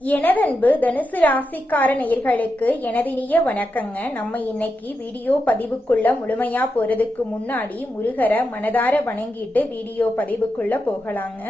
எனதன்பு தனுசு ராசிக்கார நேயர்களுக்கு எனதினிய வணக்கங்க. நம்ம இன்னைக்கு வீடியோ பதிவுக்குள்ள முழுமையா போறதுக்கு முன்னாடி முருகரை மனதார வணங்கிட்டு வீடியோ பதிவுக்குள்ள போகலாங்க.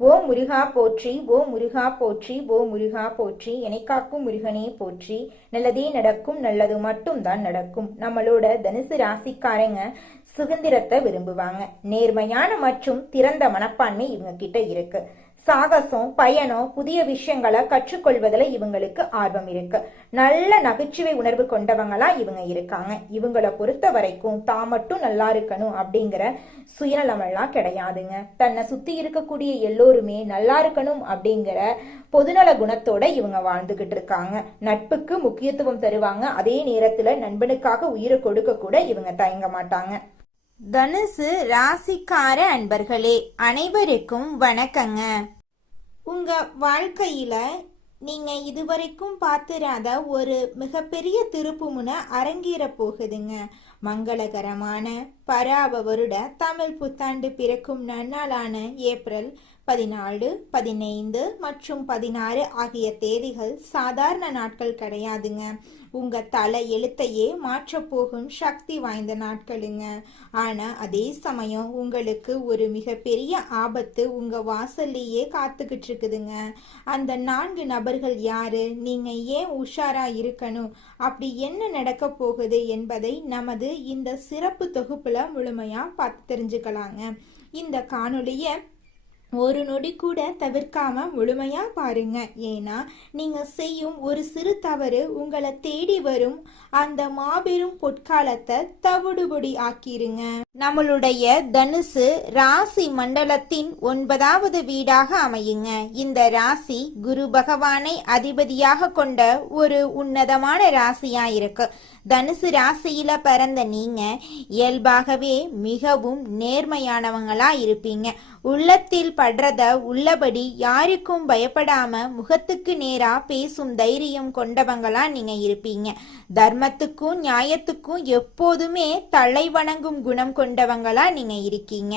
ஓ முருகா போற்றி, ஓ முருகா போற்றி, ஓ முருகா போற்றி, எனைக்காக்கும் முருகனே போற்றி. நல்லதே நடக்கும், நல்லது மட்டும் தான் நடக்கும். நம்மளோட தனுசு ராசிக்காரங்க சுதந்திரத்தை விரும்புவாங்க. நேர்மையான மற்றும் திறந்த மனப்பான்மை இவங்க கிட்ட இருக்கு. சாகசம், பயணம், புதிய விஷயங்களை கற்றுக்கொள்வதில் இவங்களுக்கு ஆர்வம் இருக்கு. நல்ல நகைச்சுவை உணர்வு கொண்டவங்களா இவங்க இருக்காங்க. இவங்களை பொறுத்த வரைக்கும் தான் மட்டும் நல்லா இருக்கணும் அப்படிங்கிற சுயநலமெல்லாம் கிடையாதுங்க. தன்னை சுத்தி இருக்கக்கூடிய எல்லோருமே நல்லா இருக்கணும் அப்படிங்கிற பொதுநல குணத்தோட இவங்க வாழ்ந்துகிட்டு இருக்காங்க. நட்புக்கு முக்கியத்துவம் தருவாங்க. அதே நேரத்துல நண்பனுக்காக உயிரை கொடுக்க கூட இவங்க தயங்க மாட்டாங்க. தனுசு ராசிக்கார அன்பர்களே அனைவருக்கும் வணக்கங்க. உங்க வாழ்க்கையில நீங்க இதுவரைக்கும் பார்த்திராத ஒரு மிகப்பெரிய திருப்புமுனை அரங்கேற போகுதுங்க. மங்களகரமான பராப வருட தமிழ் புத்தாண்டு பிறக்கும் நன்னாளான ஏப்ரல் 14, 15 மற்றும் 16 ஆகிய தேதிகள் சாதாரண நாட்கள் கிடையாதுங்க. உங்க தலை எழுத்தையே மாற்றப்போகும் சக்தி வாய்ந்த நாட்களுங்க. ஆனா அதே சமயம் உங்களுக்கு ஒரு மிகப்பெரிய ஆபத்து உங்க வாசல்லையே காத்துக்கிட்டு இருக்குதுங்க. அந்த 4 நபர்கள் யாரு, நீங்க ஏன் உஷாரா இருக்கணும், அப்படி என்ன நடக்க போகுது என்பதை நமது இந்த சிறப்பு தொகுப்புல முழுமையா பார்த்து தெரிஞ்சுக்கலாங்க. இந்த காணொளிய ஒரு நொடி கூட தவிர்க்காம முழுமையா பாருங்க. ஏன்னா நீங்க செய்யும் ஒரு சிறு தவறு உங்களை தேடி வரும் அந்த மாபெரும் பொற்காலத்தை தவிடுபொடி ஆக்கிருங்க. நம்மளுடைய தனுசு ராசி மண்டலத்தின் 9வது வீடாக அமையுங்க. இந்த ராசி குரு பகவானை அதிபதியாக கொண்ட ஒரு உன்னதமான ராசியா இருக்கு. தனுசு ராசியில பிறந்த நீங்க இயல்பாகவே மிகவும் நேர்மையானவங்களா இருப்பீங்க. உள்ளத்தில் படுறத உள்ளபடி யாருக்கும் பயப்படாம முகத்துக்கு நேரா பேசும் தைரியம் கொண்டவங்களா நீங்க இருப்பீங்க. தர்மத்துக்கும் நியாயத்துக்கும் எப்போதுமே தலை வணங்கும் குணம் கொண்டவங்களா நீங்க இருக்கீங்க.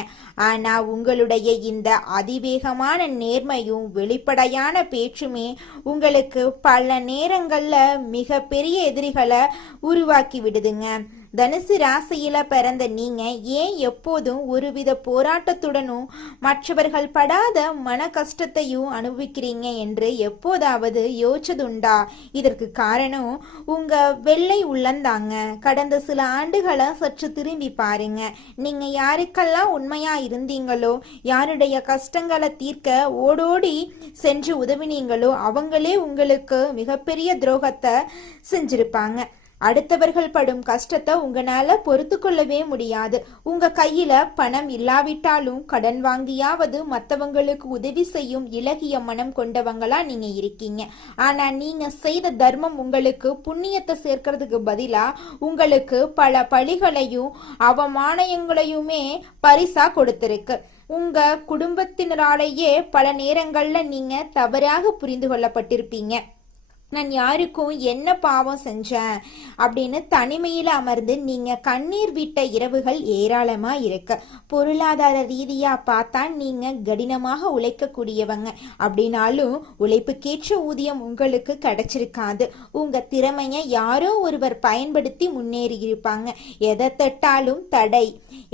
ஆனா உங்களுடைய இந்த அதிவேகமான நேர்மையும் வெளிப்படையான பேச்சுமே உங்களுக்கு பல நேரங்கள்ல மிக பெரிய எதிரிகளை உருவாக்கி விடுதுங்க. தனுசு ராசியில பிறந்த நீங்க ஏன் எப்போதும் ஒருவித போராட்டத்துடனும் மற்றவர்கள் படாத மன கஷ்டத்தையும் அனுபவிக்கிறீங்க என்று எப்போதாவது யோசிச்சதுண்டா? இதற்கு காரணம் உங்க வெள்ளை உள்ளந்தாங்க. கடந்த சில ஆண்டுகளை சற்று திரும்பி பாருங்க. நீங்க யாருக்கெல்லாம் உண்மையா இருந்தீங்களோ, யாருடைய கஷ்டங்களை தீர்க்க ஓடோடி சென்று உதவினீங்களோ அவங்களே உங்களுக்கு மிகப்பெரிய துரோகத்தை செஞ்சிருப்பாங்க. அடுத்தவர்கள் படும் கஷ்டத்தை உங்களால பொறுத்து கொள்ளவே முடியாது. உங்க கையில பணம் இல்லாவிட்டாலும் கடன் வாங்கியாவது மற்றவங்களுக்கு உதவி செய்யும் இலகிய மனம் கொண்டவங்களா நீங்க இருக்கீங்க. ஆனா நீங்க செய்த தர்மம் உங்களுக்கு புண்ணியத்தை சேர்க்கறதுக்கு பதிலா உங்களுக்கு பல பழிகளையும் அவமானங்களையுமே பரிசா கொடுத்திருக்கு. உங்க குடும்பத்தினராலேயே பல நேரங்கள்ல நீங்க தவறாக புரிந்து கொள்ளப்பட்டிருப்பீங்க. நான் யாருக்கும் என்ன பாவம் செஞ்சேன் அப்படின்னு தனிமையில அமர்ந்து நீங்க கண்ணீர் விட்ட இரவுகள் ஏராளமா இருக்கு. பொருளாதார ரீதியா பார்த்தா நீங்க கடினமாக உழைக்கக்கூடியவங்க. அப்படின்னாலும் உழைப்புக்கேற்ற ஊதியம் உங்களுக்கு கிடைச்சிருக்காது. உங்க திறமைய யாரோ ஒருவர் பயன்படுத்தி முன்னேறி இருப்பாங்க. எதை தொட்டாலும் தடை,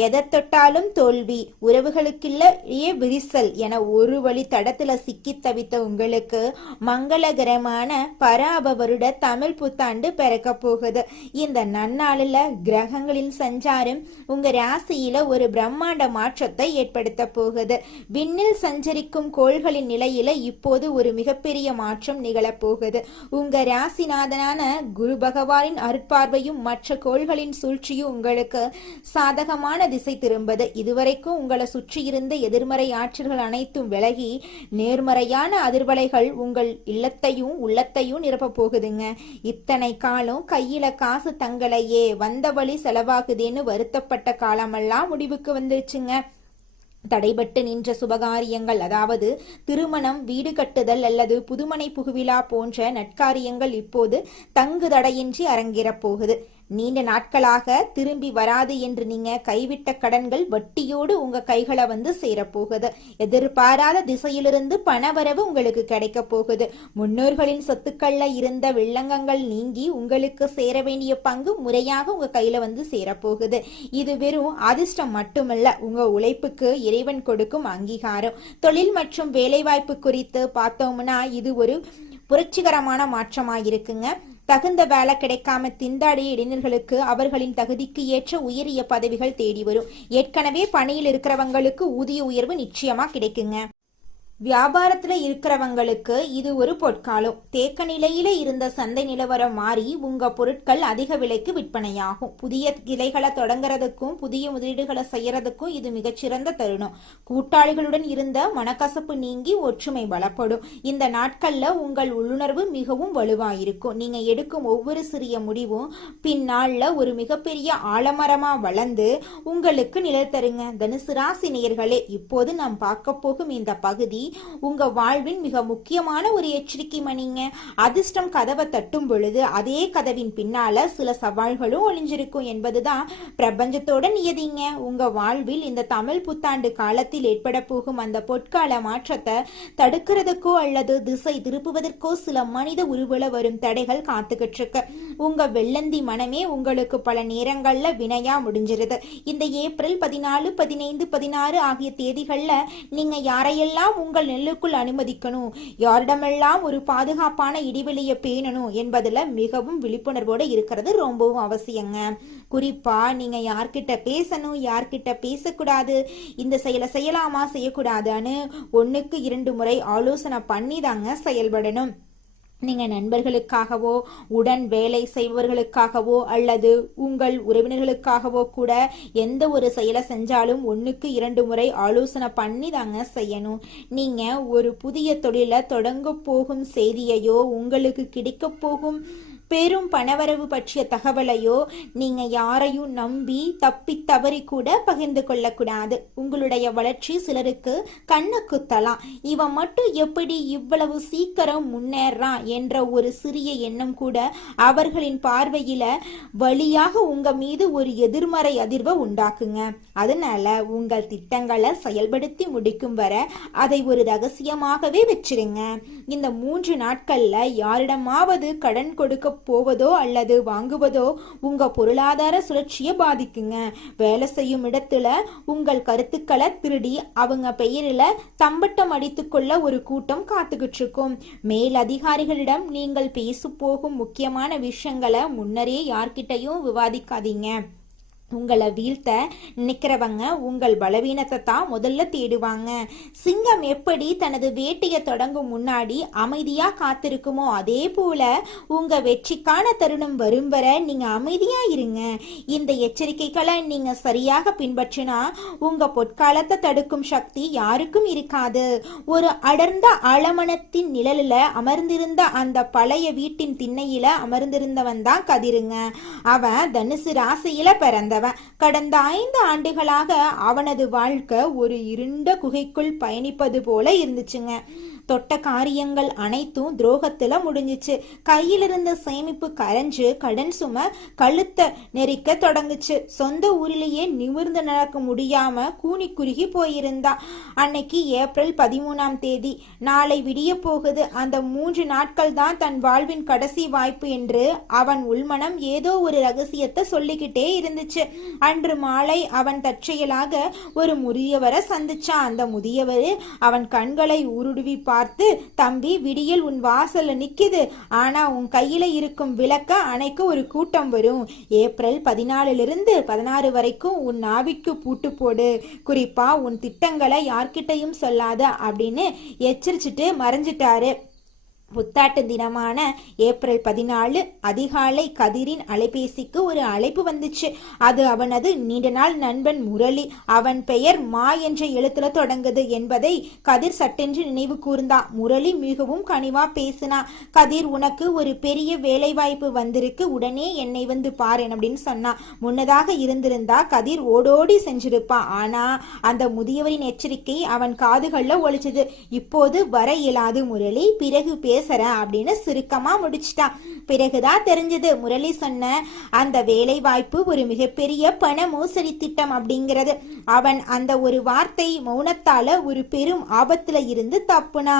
எதை தொட்டாலும் தோல்வி, உறவுகளுக்குள்ளேயே விரிசல் என ஒரு வழி தடத்துல சிக்கி தவித்த உங்களுக்கு மங்களகரமான பராப வருட தமிழ் புத்தாண்டு பிறக்க போகுது. இந்த நன்னாளில் கிரகங்களின் சஞ்சாரம் உங்க ராசியில ஒரு பிரம்மாண்ட மாற்றத்தை ஏற்படுத்த போகுது. விண்ணில் சஞ்சரிக்கும் கோள்களின் நிலையில இப்போது ஒரு மிகப்பெரிய மாற்றம் நிகழப்போகுது. உங்க ராசிநாதனான குரு பகவானின் அருட்பார்வையும் மற்ற கோள்களின் சூழ்ச்சியும் உங்களுக்கு சாதகமான திசை திரும்புது. இதுவரைக்கும் உங்களை சுற்றி இருந்த எதிர்மறை ஆற்றல்கள் அனைத்தும் விலகி நேர்மறையான அதிர்வலைகள் உங்கள் இல்லத்தையும் உள்ளத்தையும் நிரப்ப போகுதுங்க. இத்தனை காலம் கையில காசு தங்களையே வந்த வழி செலவாகுதேன்னு வருத்தப்பட்ட காலமெல்லாம் முடிவுக்கு வந்துருச்சுங்க. தடைபட்டு நின்ற சுபகாரியங்கள், அதாவது திருமணம், வீடு கட்டுதல் அல்லது புதுமனை புகுவிழா போன்ற நட்காரியங்கள் இப்போது தங்கு தடையின்றி அரங்கேறப் போகுது. நீண்ட நாட்களாக திரும்பி வராது என்று நீங்க கைவிட்ட கடன்கள் வட்டியோடு உங்க கைகளை வந்து சேரப்போகுது. எதிர்பாராத திசையிலிருந்து பணவரவு உங்களுக்கு கிடைக்க போகுது. முன்னோர்களின் சொத்துக்கள்ல இருந்த வில்லங்கங்கள் நீங்கி உங்களுக்கு சேர வேண்டிய பங்கு முறையாக உங்க கையில வந்து சேரப்போகுது. இது வெறும் அதிர்ஷ்டம் மட்டுமல்ல, உங்க உழைப்புக்கு இறைவன் கொடுக்கும் அங்கீகாரம். தொழில் மற்றும் வேலைவாய்ப்பு குறித்து பார்த்தோம்னா இது ஒரு புரட்சிகரமான மாற்றமாயிருக்குங்க. தகுந்த வேலை கிடைக்காம திண்டாடிய இளைஞர்களுக்கு அவர்களின் தகுதிக்கு ஏற்ற உயரிய பதவிகள் தேடி வரும். ஏற்கனவே பணியில் இருக்கிறவங்களுக்கு ஊதிய உயர்வு நிச்சயமா கிடைக்குங்க. வியாபாரத்துல இருக்கிறவங்களுக்கு இது ஒரு பொற்காலம். தேக்க நிலையில இருந்த சந்தை நிலவரம் மாறி உங்க பொருட்கள் அதிக விலைக்கு விற்பனையாகும். புதிய கிளைகளை தொடங்குறதுக்கும் புதிய முதலீடுகளை செய்யறதுக்கும் இது மிகச்சிறந்த தருணம். கூட்டாளிகளுடன் இருந்த மனக்கசப்பு நீங்கி ஒற்றுமை பலப்படும். இந்த நாட்கள்ல உங்கள் உள்ளுணர்வு மிகவும் வலுவாயிருக்கும். நீங்க எடுக்கும் ஒவ்வொரு சிறிய முடிவும் பின்னால ஒரு மிகப்பெரிய ஆலமரமா வளர்ந்து உங்களுக்கு நிழல் தருங்க. தனுசு ராசி நேயர்களே, இப்போது நாம் பார்க்க போகும் இந்த பகுதி உங்க வாழ்வின் மிக முக்கியமான ஒரு எச்சரிக்கை மணிங்க. அதிர்ஷ்டம் கதவை தட்டும் பொழுது அதே கதவின் பின்னால சில சவால்களும் ஒளிஞ்சிருக்கும் என்பதுதான் பிரபஞ்சத்தோட நியதிங்க. உங்க வாழ்வில் இந்த தமிழ் புத்தாண்டு காலத்தில் ஏற்பட போகும் அந்த பொற்கால மாற்றத்தை தடுக்கிறதுக்கோ அல்லது திசை திருப்புவதற்கோ சில மனித உருவல வரும் தடைகள் காத்துக்கிட்டு இருக்கு. உங்க வெள்ளந்தி மனமே உங்களுக்கு பல நேரங்கள்ல வினையா முடிஞ்சிருது. இந்த ஏப்ரல் 14, 15, 16 ஆகிய தேதிகள்ல நீங்க யாரையெல்லாம் உங்கள் நெல்லுக்குள் அனுமதிக்கணும், யாரிடமெல்லாம் ஒரு பாதுகாப்பான இடைவெளியை பேணணும் என்பதுல மிகவும் விழிப்புணர்வோடு இருக்கிறது ரொம்பவும் அவசியங்க. குறிப்பா நீங்க யார்கிட்ட பேசணும், யார்கிட்ட பேசக்கூடாது, இந்த செயலை செய்யலாமா செய்யக்கூடாதுன்னு 1க்கு 2 முறை ஆலோசனை பண்ணி தாங்க செயல்படணும். நீங்க நண்பர்களுக்காகவோ உடன் வேலை செய்பவர்களுக்காகவோ அல்லது உங்கள் உறவினர்களுக்காகவோ கூட எந்த ஒரு செயலை செஞ்சாலும் 1க்கு 2 முறை ஆலோசனை பண்ணி தாங்க செய்யணும். நீங்க ஒரு புதிய தொழிலை தொடங்க போகும் செய்தியையோ உங்களுக்கு கிடைக்க போகும் பெரும் பணவரவு பற்றிய தகவலையோ நீங்க யாரையும் நம்பி தப்பி தவறி கூட பகிர்ந்து கொள்ளக்கூடாது. உங்களுடைய வளர்ச்சி சிலருக்கு கண்ணு குத்தலாம். இவன் மட்டும் எப்படி இவ்வளவு சீக்கிரம் முன்னேறான் என்ற ஒரு சிறிய எண்ணம் கூட அவர்களின் பார்வையில வழியாக உங்க மீது ஒரு எதிர்மறை அதிர்வை உண்டாக்குங்க. அதனால உங்கள் திட்டங்களை செயல்படுத்தி முடிக்கும் வரை அதை ஒரு ரகசியமாகவே வச்சிருங்க. இந்த 3 நாட்கள்ல யாரிடமாவது கடன் கொடுக்க போவதோ அல்லது வாங்குவதோ உங்க பொருளாதார சுழற்சியை பாதிக்குங்க. வேலை செய்யும் இடத்துல உங்கள் கருத்துக்களை திருடி அவங்க பெயரில தம்பட்டம் அடித்துக்கொள்ள ஒரு கூட்டம் காத்துக்கிட்டு இருக்கும். மேல் அதிகாரிகளிடம் நீங்கள் பேச போகும் முக்கியமான விஷயங்களை முன்னரே யார்கிட்டையும் விவாதிக்காதீங்க. உங்களை வீழ்த்த நினைக்கிறவங்க உங்கள் பலவீனத்தை தான் முதல்ல தேடுவாங்க. சிங்கம் எப்படி தனது வேட்டையை தொடங்கும் முன்னாடி அமைதியா காத்திருக்குமோ அதே போல உங்க வெற்றிக்கான தருணம் வரும் வரை நீங்க அமைதியா இருங்க. இந்த எச்சரிக்கைகளை நீங்க சரியாக பின்பற்றினா உங்க பொற்காலத்தை தடுக்கும் சக்தி யாருக்கும் இருக்காது. ஒரு அடர்ந்த ஆலமரத்தின் நிழலில அமர்ந்திருந்த அந்த பழைய வீட்டின் திண்ணையில அமர்ந்திருந்தவன் தான் கதிருங்க. அவன் தனுசு ராசியில பிறந்த கடந்த 5 ஆண்டுகளாக அவனது வாழ்க்கை ஒரு இருண்ட குகைக்குள் பயணிப்பது போல இருந்துச்சுங்க. தொட்ட காரியங்கள் அனைத்தும் துரோகத்துல முடிஞ்சிச்சு. கையிலிருந்த சேமிப்பு கரைஞ்சு கடன் சுமை கழுத்த நெரிக்க தொடங்குச்சு. சொந்த ஊரிலேயே நிமிர்ந்து நடக்க முடியாம கூனி குறுகி போயிருந்தா. அன்னைக்கு ஏப்ரல் 13ஆம் தேதி. நாளை விடிய போகுது. அந்த 3 நாட்கள் தான் தன் வாழ்வின் கடைசி வாய்ப்பு என்று அவன் உள்மனம் ஏதோ ஒரு ரகசியத்தை சொல்லிக்கிட்டே இருந்துச்சு. அன்று மாலை அவன் தற்செயலாக ஒரு முதியவரை சந்திச்சான். அந்த முதியவர் அவன் கண்களை ஊருடுவி பார்த்து, தம்பி, விடியல் உன் வாசல்ல நிக்குது. ஆனா உன் கையில இருக்கும் விளக்க அணைக்க ஒரு கூட்டம் வரும். ஏப்ரல் 14 16 வரைக்கும் உன் நாவிக்கு பூட்டு போடு. குறிப்பா உன் திட்டங்களை யார்கிட்டையும் சொல்லாத அப்படின்னு எச்சரிச்சுட்டு மறைஞ்சிட்டாரு. புத்தாட்டு தினமான ஏப்ரல் 14 அதிகாலை கதிரின் அலைபேசிக்கு ஒரு அழைப்பு வந்துச்சு. அது அவனது நீண்ட நாள் நண்பன் முரளி. அவன் பெயர் மா என்ற எழுத்துல தொடங்குது என்பதை கதிர் சட்டென்று நினைவு கூர்ந்தான். முரளி மிகவும் கனிவா பேசினா. கதிர், உனக்கு ஒரு பெரிய வேலை வாய்ப்பு வந்திருக்கு, உடனே என்னை வந்து பாரு அப்படின்னு சொன்னான். முன்னதாக இருந்திருந்தா கதிர் ஓடோடி செஞ்சிருப்பான். ஆனா அந்த முதியவரின் எச்சரிக்கை அவன் காதுகள்ல ஒழிச்சது. இப்போது வர இயலாது முரளி, பிறகு பேசுறேன் அப்படின்னு சுருக்கமா முடிச்சிட்டான். பிறகுதான் தெரிஞ்சது முரளி சொன்ன அந்த வேலை வாய்ப்பு ஒரு மிகப்பெரிய பண மோசடி திட்டம் அப்படிங்கிறது. அவன் அந்த ஒரு வார்த்தை மௌனத்தால ஒரு பெரும் ஆபத்துல இருந்து தப்புனா.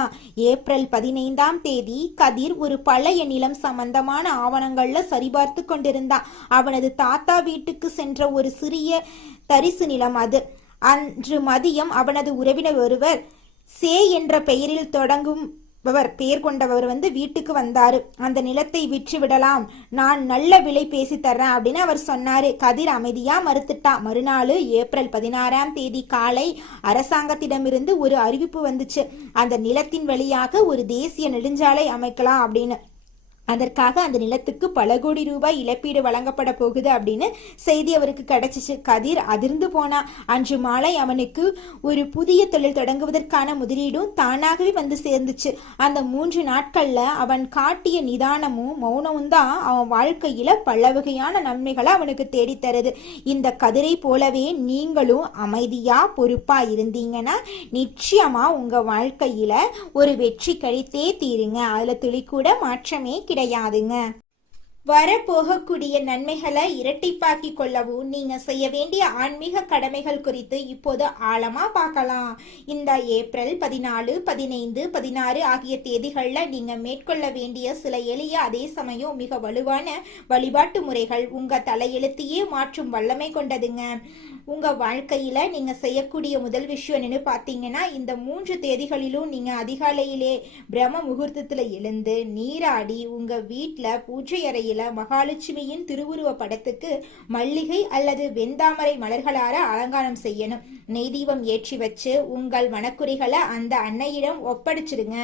ஏப்ரல் 15ஆம் தேதி கதிர் ஒரு பழைய நிலம் சம்பந்தமான ஆவணங்கள்ல சரிபார்த்து கொண்டிருந்தான். அவனது தாத்தா வீட்டுக்கு சென்ற ஒரு சிறிய தரிசு நிலம் அது. அன்று மதியம் அவனது உறவினர் ஒருவர் சே என்ற பெயரில் தொடங்கும் பெயர் கொண்டவர் வீட்டுக்கு வந்தாரு. அந்த நிலத்தை விற்று விடலாம், நான் நல்ல விலை பேசி தர்றேன் அப்படின்னு அவர் சொன்னாரு. கதிர் அமைதியா மறுத்துட்டான். மறுநாள் ஏப்ரல் 16ஆம் தேதி காலை அரசாங்கத்திடமிருந்து ஒரு அறிவிப்பு வந்துச்சு. அந்த நிலத்தின் வழியாக ஒரு தேசிய நெடுஞ்சாலை அமைக்கலாம் அப்படின்னு. அதற்காக அந்த நிலத்துக்கு பல கோடி ரூபாய் இழப்பீடு வழங்கப்பட போகுது அப்படின்னு செய்தி அவருக்கு கிடைச்சிச்சு. கதிர் அதிர்ந்து போனான். அன்று மாலை அவனுக்கு ஒரு புதிய தொழில் தொடங்குவதற்கான முதலீடும் தானாகவே வந்து சேர்ந்துச்சு. அந்த 3 நாட்கள்ல அவன் காட்டிய நிதானமும் மௌனமும் தான் அவன் வாழ்க்கையில பல வகையான நன்மைகளை அவனுக்கு தேடித்தருது. இந்த கதிரை போலவே நீங்களும் அமைதியா பொறுப்பா இருந்தீங்கன்னா நிச்சயமா உங்க வாழ்க்கையில ஒரு வெற்றி கிடைத்தே தீருங்க. அதுல துளி கூட மாற்றமே கிடையாதுங்க. வரப்போகக்கூடிய நன்மைகளை இரட்டிப்பாக்கி கொள்ளவும் நீங்க செய்ய வேண்டிய ஆன்மீக கடமைகள் குறித்து இப்போது ஆழமா பார்க்கலாம். இந்த ஏப்ரல் 14, 15, 16 ஆகிய தேதிகள்ல நீங்க மேற்கொள்ள வேண்டிய சில எளிய அதே சமயம் மிக வலுவான வழிபாட்டு முறைகள் உங்க தலையெழுத்தையே மாற்றும் வல்லமை கொண்டதுங்க. உங்க வாழ்க்கையில நீங்க செய்யக்கூடிய முதல் விஷயம் என்னன்னு பாத்தீங்கன்னா, இந்த 3 தேதிகளிலும் நீங்க அதிகாலையிலே பிரம்ம முகூர்த்தத்துல எழுந்து நீராடி உங்க வீட்டுல பூஜை அறையில மகாலட்சுமியின் திருவுருவ படத்துக்கு மல்லிகை அல்லது வெந்தாமரை மலர்களார அலங்காரம் செய்யணும். நெய் தீபம் ஏற்றி வச்சு உங்கள் மனக்குறைகளை அந்த அன்னையிடம் ஒப்படைச்சிடுங்க.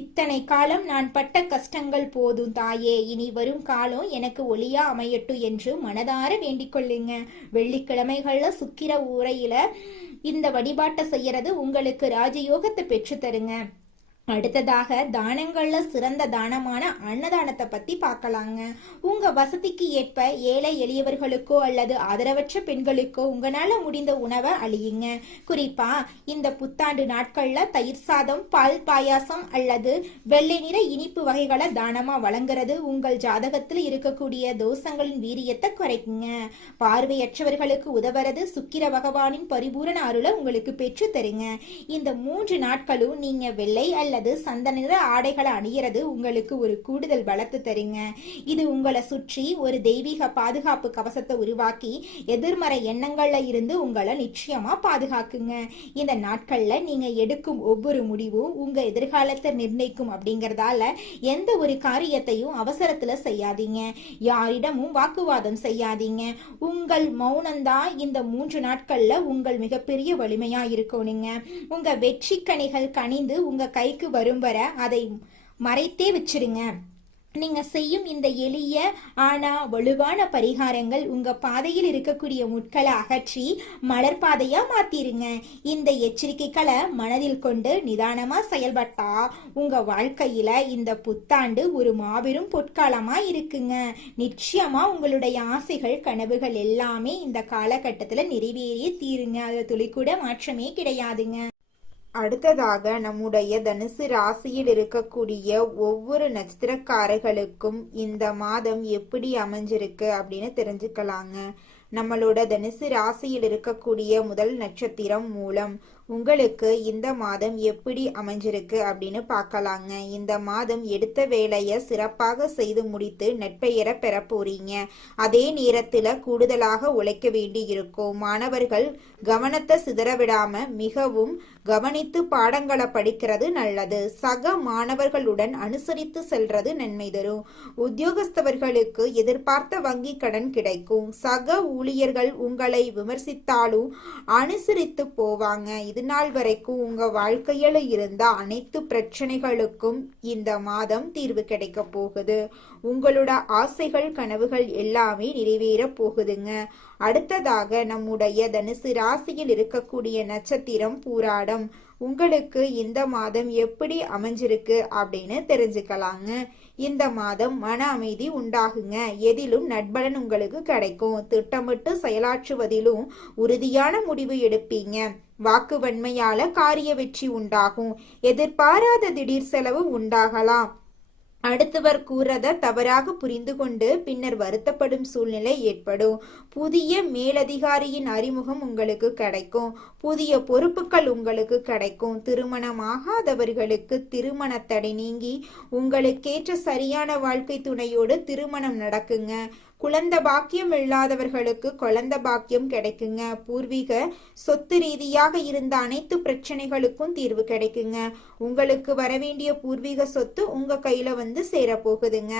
இத்தனை காலம் நான் பட்ட கஷ்டங்கள் போதும் தாயே, இனி வரும் காலம் எனக்கு ஒளியா அமையட்டும் என்று மனதார வேண்டிக் கொள்ளுங்க. வெள்ளிக்கிழமைகள்ல சுக்கிர உரையில இந்த வழிபாட்டை செய்யறது உங்களுக்கு ராஜயோகத்தை பெற்று தருங்க. அடுத்ததாக தானங்கள்ல சிறந்த தானமான அன்னதானத்தை பத்தி பார்க்கலாங்க. உங்க வசதிக்கு ஏற்ப ஏழை எளியவர்களுக்கோ அல்லது ஆதரவற்ற பெண்களுக்கோ உங்களால முடிந்த உணவை அழியுங்க. குறிப்பா இந்த புத்தாண்டு நாட்கள்ல தயிர் சாதம், பால் பாயாசம் அல்லது வெள்ளை நிற இனிப்பு வகைகளை தானமா வழங்குறது உங்கள் ஜாதகத்தில் இருக்கக்கூடிய தோஷங்களின் வீரியத்தை குறைக்குங்க. பார்வையற்றவர்களுக்கு உதவுறது சுக்கிர பகவானின் பரிபூரண அருளை உங்களுக்கு பெற்று தருங்க. இந்த 3 நாட்களும் நீங்க வெள்ளை அல்லது சந்தன நிற ஆடைகளை அணியறது உங்களுக்கு ஒரு கூடுதல் பலத்தை தருங்க. இது உங்களை சுற்றி ஒரு தெய்வீக பாதுகாப்பு கவசத்தை உருவாக்கி எதிர்மறை எண்ணங்கள்ல இருந்து உங்களை நிச்சயமா பாதுகாக்குங்க. இந்த நாட்கள்ல நீங்க எடுக்கும் ஒவ்வொரு முடிவும் உங்க எதிர்காலத்தை நிர்ணயிக்கும் அப்படிங்கறதால எந்த ஒரு காரியத்தையும் அவசரத்துல செய்யாதீங்க. யாரிடமும் வாக்குவாதம் செய்யாதீங்க. உங்கள் மௌனம்தான் இந்த 3 நாட்கள்ல உங்கள் மிகப்பெரிய வலிமையா இருக்கணுங்க. உங்க வெற்றி கனிகள் கனிந்து உங்க கைக்கு வரும் வர அதை மறைத்தே வச்சிருங்க. நீங்க செய்யும் இந்த எளிய ஆனா வலுவான பரிகாரங்கள் உங்க பாதையில் இருக்கக்கூடிய முட்களை அகற்றி மலர் பாதையா மாத்திருங்க. இந்த எச்சரிக்கைகளை மனதில் கொண்டு நிதானமா செயல்பட்டா உங்க வாழ்க்கையில இந்த புத்தாண்டு ஒரு மாபெரும் பொற்காலமா இருக்குங்க. நிச்சயமா உங்களுடைய ஆசைகள் கனவுகள் எல்லாமே இந்த காலகட்டத்துல நிறைவேறிய தீருங்க. அது துளி கூட மாற்றமே கிடையாதுங்க. அடுத்ததாக நம்முடைய தனுசு ராசியில் இருக்கக்கூடிய ஒவ்வொரு நட்சத்திரக்காரர்களுக்கும் இந்த மாதம் எப்படி அமைஞ்சிருக்கு அப்படின்னு தெரிஞ்சுக்கலாங்க. நம்மளோட தனுசு ராசியில் இருக்கக்கூடிய முதல் நட்சத்திரம் மூலம். உங்களுக்கு இந்த மாதம் எப்படி அமைஞ்சிருக்கு அப்படின்னு பார்க்கலாங்க. இந்த மாதம் எடுத்த வேலையை சிறப்பாக செய்து முடித்து நற்பெயரை பெற போறீங்க. அதே நேரத்துல கூடுதலாக உழைக்க வேண்டி இருக்கும். மாணவர்கள் கவனத்தை சிதறவிடாம மிகவும் கவனித்து பாடங்களை படிக்கிறது நல்லது. சக மாணவர்களுடன் அனுசரித்து செல்றது நன்மை தரும். உத்தியோகஸ்தவர்களுக்கு எதிர்பார்த்த வங்கி கடன் கிடைக்கும். சக ஊழியர்கள் உங்களை விமர்சித்தாலும் அனுசரித்து போவாங்க. இது நாள் வரைக்கும் உங்க வாழ்க்கையில இருந்த அனைத்து பிரச்சனைகளுக்கும் இந்த மாதம் தீர்வு கிடைக்க போகுது. உங்களோட ஆசைகள் கனவுகள் எல்லாமே நிறைவேற போகுதுங்க. அடுத்ததாக நம்முடைய தனுசு ராசியில் இருக்கக்கூடிய நட்சத்திரம் பூராடம். உங்களுக்கு இந்த மாதம் எப்படி அமைஞ்சிருக்கு அப்படின்னு தெரிஞ்சுக்கலாங்க. இந்த மாதம் மன அமைதி உண்டாகுங்க. எதிலும் நட்பலன் உங்களுக்கு கிடைக்கும். திட்டமிட்டு செயலாற்றுவதிலும் உறுதியான முடிவு எடுப்பீங்க. வாக்கு வன்மையால காரிய வெற்றி உண்டாகும். எதிர்பாராத திடீர் செலவு உண்டாகலாம். அடுத்தவர் கூறத தவறாக புரிந்து கொண்டு பின்னர் வருத்தப்படும் சூழ்நிலை ஏற்படும். புதிய மேலதிகாரியின் அறிமுகம் உங்களுக்கு கிடைக்கும். புதிய பொறுப்புகள் உங்களுக்கு கிடைக்கும். திருமணமாகாதவர்களுக்கு திருமண தடை நீங்கி உங்களுக்கேற்ற சரியான வாழ்க்கை துணையோடு திருமணம் நடக்குங்க. குழந்தை பாக்கியம் இல்லாதவர்களுக்கு குழந்தை பாக்கியம் கிடைக்குங்க. பூர்வீக சொத்து ரீதியாக இருந்த அனைத்து பிரச்சனைகளுக்கும் தீர்வு கிடைக்குங்க. உங்களுக்கு வரவேண்டிய பூர்வீக சொத்து உங்க கையில வந்து சேரப்போகுதுங்க.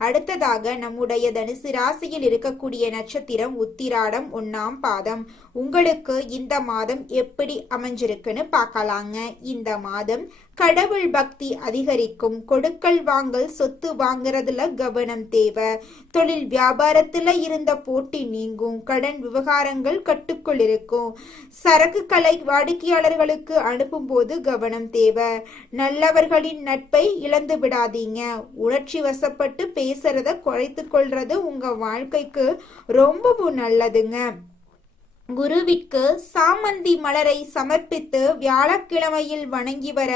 அடுத்ததாக நம்முடைய தனுசு ராசியில் இருக்கக்கூடிய நட்சத்திரம் உத்திராடம் 1ஆம் பாதம். உங்களுக்கு இந்த மாதம் எப்படி அமைஞ்சிருக்குன்னு பார்க்கலாங்க. இந்த மாதம் கடவுள் பக்தி அதிகரிக்கும். கொடுக்கல் வாங்கல் சொத்து வாங்குறதுல கவனம் தேவை. தொழில் வியாபாரத்துல இருந்த போட்டி நீங்கும். கடன் விவகாரங்கள் கட்டுக்குள் இருக்கும். சரக்குகளை வாடிக்கையாளர்களுக்கு அனுப்பும் போது கவனம் தேவை. நல்லவர்களின் நட்பை இழந்து விடாதீங்க. உணர்ச்சி வசப்பட்டு பேசுறத குறைத்து கொள்றது உங்க வாழ்க்கைக்கு ரொம்பவும் நல்லதுங்க. குருவிற்கு சாமந்தி மலரை சமர்ப்பித்து வியாழக்கிழமையில் வணங்கி வர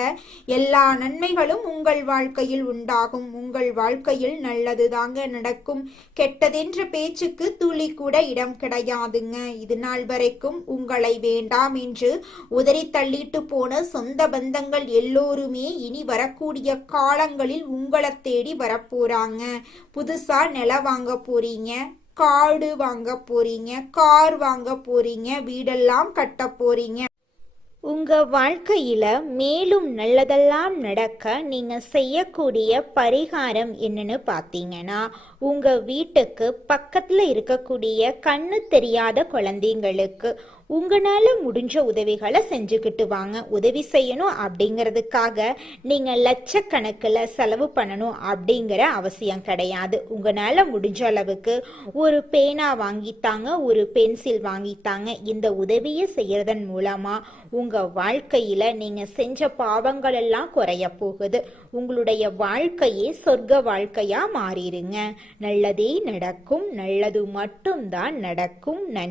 எல்லா நன்மைகளும் உங்கள் வாழ்க்கையில் உண்டாகும். உங்கள் வாழ்க்கையில் நல்லது தாங்க நடக்கும். கெட்டதென்ற பேச்சுக்கு துளி கூட இடம் கிடையாதுங்க. இது நாள் வரைக்கும் உங்களை வேண்டாம் என்று உதறி தள்ளிட்டு போன சொந்த பந்தங்கள் எல்லோருமே இனி வரக்கூடிய காலங்களில் உங்களை தேடி வரப்போறாங்க. புதுசா நிலம் வாங்க போறீங்க, காடு வாங்க போறீங்க, கார் வாங்க போறீங்க, வீடெல்லாம் கட்ட போறீங்க. உங்க வாழ்க்கையில மேலும் நல்லதெல்லாம் நடக்க நீங்க செய்யக்கூடிய பரிகாரம் என்னன்னு பார்த்தீங்கன்னா, உங்க வீட்டுக்கு பக்கத்துல இருக்கக்கூடிய கண்ணு தெரியாத குழந்தைங்களுக்கு உங்களால முடிஞ்ச உதவிகளை செஞ்சுக்கிட்டு வாங்க. உதவி செய்யணும் அப்படிங்கிறதுக்காக நீங்க லட்சக்கணக்கில் செலவு பண்ணணும் அப்படிங்கிற அவசியம் கிடையாது. உங்களால முடிஞ்ச அளவுக்கு ஒரு பேனா வாங்கித்தாங்க, ஒரு பென்சில் வாங்கித்தாங்க. இந்த உதவியை செய்யறதன் மூலமா உங்க வாழ்க்கையில நீங்க செஞ்ச பாவங்கள் எல்லாம் குறைய போகுது. உங்களுடைய வாழ்க்கையே சொர்க்க வாழ்க்கையா மாறிடுங்க. நல்லதே நடக்கும். நல்லது மட்டும்தான் நடக்கும். நன்றி.